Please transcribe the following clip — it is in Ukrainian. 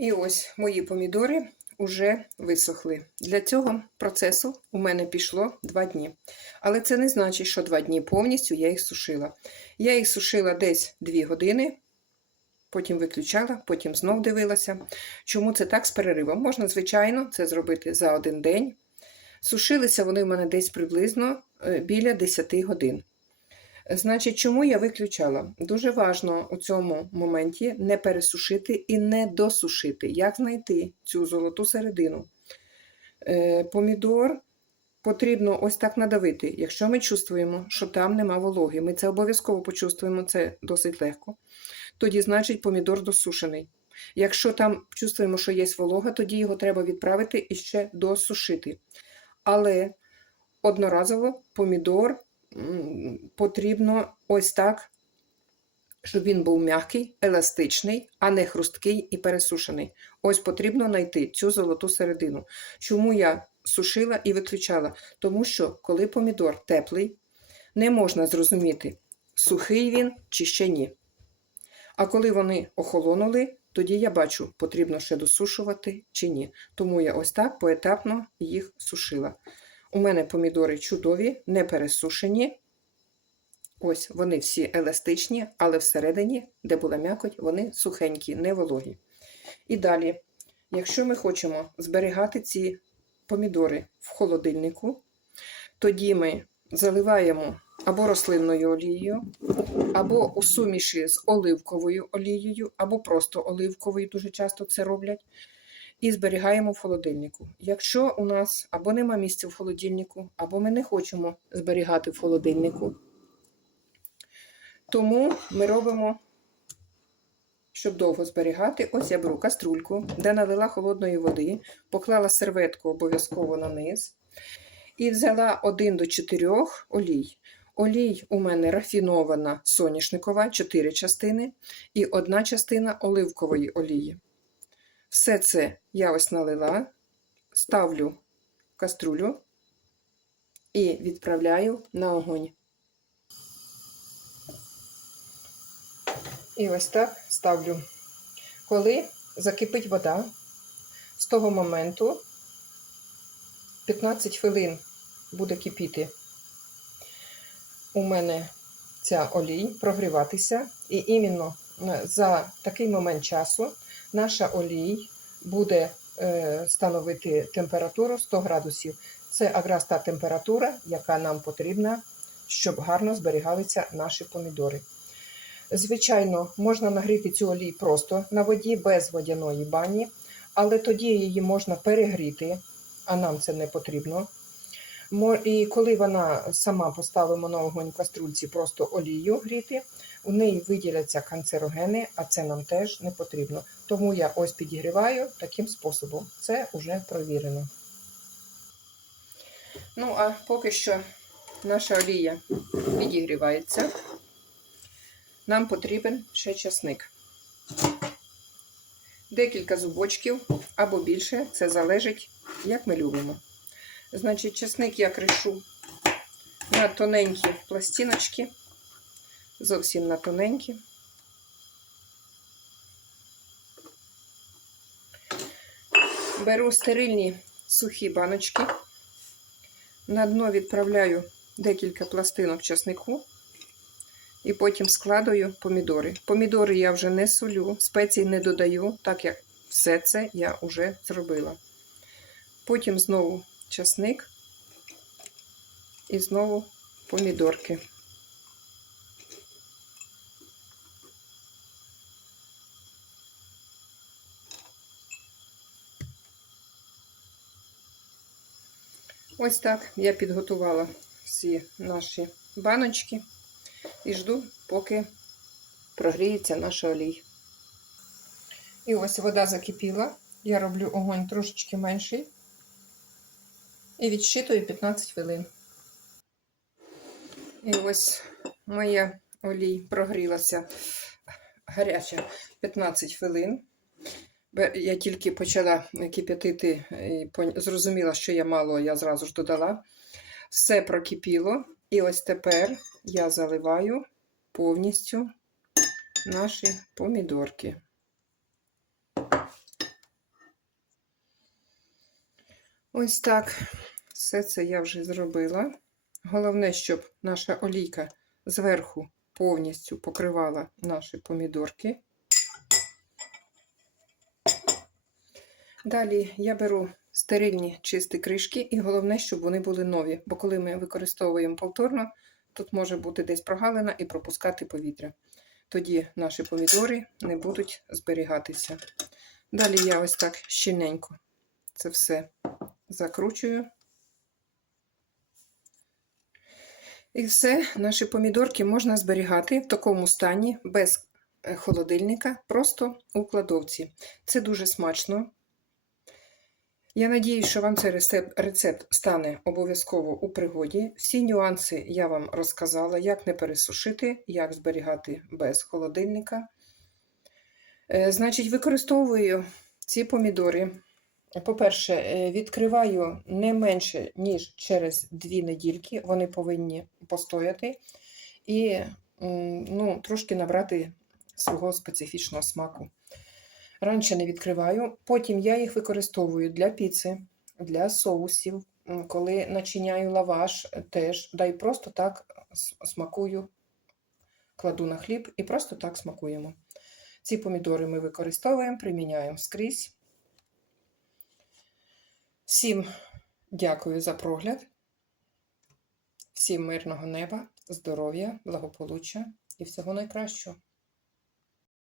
І ось мої помідори вже висохли. Для цього процесу у мене пішло 2 дні. Але це не значить, що 2 дні повністю я їх сушила. Я їх сушила десь 2 години, потім виключала, потім знов дивилася. Чому це так з переривом? Можна, звичайно, це зробити за один день. Сушилися вони в мене десь приблизно е, біля 10 годин. Значить, чому я виключала? Дуже важливо у цьому моменті не пересушити і не досушити. Як знайти цю золоту середину? Е, помідор потрібно ось так надавити. Якщо ми чувствуємо, що там нема вологи, ми це обов'язково почувствуємо, це досить легко. Тоді, значить, помідор досушений. Якщо там чувствуємо, що є волога, тоді його треба відправити і ще досушити. Але одноразово помідор потрібно ось так, щоб він був м'який, еластичний, а не хрусткий і пересушений. Ось потрібно знайти цю золоту середину. Чому я сушила і виключала? Тому що, коли помідор теплий, не можна зрозуміти, сухий він чи ще ні. А коли вони охолонули, тоді я бачу, потрібно ще досушувати чи ні. Тому я ось так поетапно їх сушила. У мене помідори чудові, не пересушені. Ось вони всі еластичні, але всередині, де була м'якоть, вони сухенькі, не вологі. І далі, якщо ми хочемо зберігати ці помідори в холодильнику, тоді ми заливаємо або рослинною олією, або у суміші з оливковою олією, або просто оливковою, дуже часто це роблять. І зберігаємо в холодильнику. Якщо у нас або нема місця в холодильнику, або ми не хочемо зберігати в холодильнику, тому ми робимо, щоб довго зберігати, ось я беру каструльку, де налила холодної води, поклала серветку обов'язково на низ і взяла 1 до 4 олій. Олій у мене рафінована соняшникова, 4 частини, і одна частина оливкової олії. Все це я ось налила, ставлю каструлю і відправляю на огонь. І ось так ставлю. Коли закипить вода, з того моменту 15 хвилин буде кипіти у мене ця олій прогріватися, і іменно за такий момент часу наша олій буде е, становити температуру 100 градусів. Це якраз та температура, яка нам потрібна, щоб гарно зберігалися наші помідори. Звичайно, можна нагріти цю олій просто на воді без водяної бані, але тоді її можна перегріти, а нам це не потрібно. І коли вона сама поставимо на огонь каструльці просто олію гріти, у неї виділяться канцерогени, а це нам теж не потрібно. Тому я ось підігріваю таким способом. Це вже провірено. Ну, а поки що наша олія підігрівається, нам потрібен ще часник. Декілька зубочків або більше, це залежить, як ми любимо. Значить, часник я кришу на тоненькі пластиночки, зовсім на тоненькі. Беру стерильні сухі баночки, на дно відправляю декілька пластинок часнику і потім складаю помідори. Помідори я вже не солю, спецій не додаю, так як все це я вже зробила. Потім знову часник і знову помідорки. Ось так я підготувала всі наші баночки і жду, поки прогріється наша олій. І ось вода закипіла. Я роблю огонь трошечки менший і відшитую 15 хвилин. І ось моя олій прогрілася гаряча 15 хвилин. Я тільки почала кип'ятити і зрозуміла, що я мало, я зразу ж додала. Все прокипіло. І ось тепер я заливаю повністю наші помідорки. Ось так. Все це я вже зробила. Головне, щоб наша олійка зверху повністю покривала наші помідорки. Далі я беру стерильні чисті кришки, і головне, щоб вони були нові. Бо коли ми використовуємо повторно, тут може бути десь прогалина і пропускати повітря. Тоді наші помідори не будуть зберігатися. Далі я ось так щільненько це все закручую. І все, наші помідорки можна зберігати в такому стані, без е, холодильника, просто у кладовці. Це дуже смачно. Я надію, що вам цей рецепт, стане обов'язково у пригоді. Всі нюанси я вам розказала, як не пересушити, як зберігати без холодильника. Е, Значить, використовую ці помідори. По-перше, е, відкриваю не менше, ніж через дві недільки. Вони повинні постояти і ну, трошки набрати свого специфічного смаку. Раніше не відкриваю, потім я їх використовую для піци, для соусів, коли начиняю лаваш, теж да й просто так смакую, кладу на хліб і просто так смакуємо. Ці помідори ми використовуємо, приміняємо скрізь. Всім дякую за прогляд. Всім мирного неба, здоров'я, благополуччя і всього найкращого.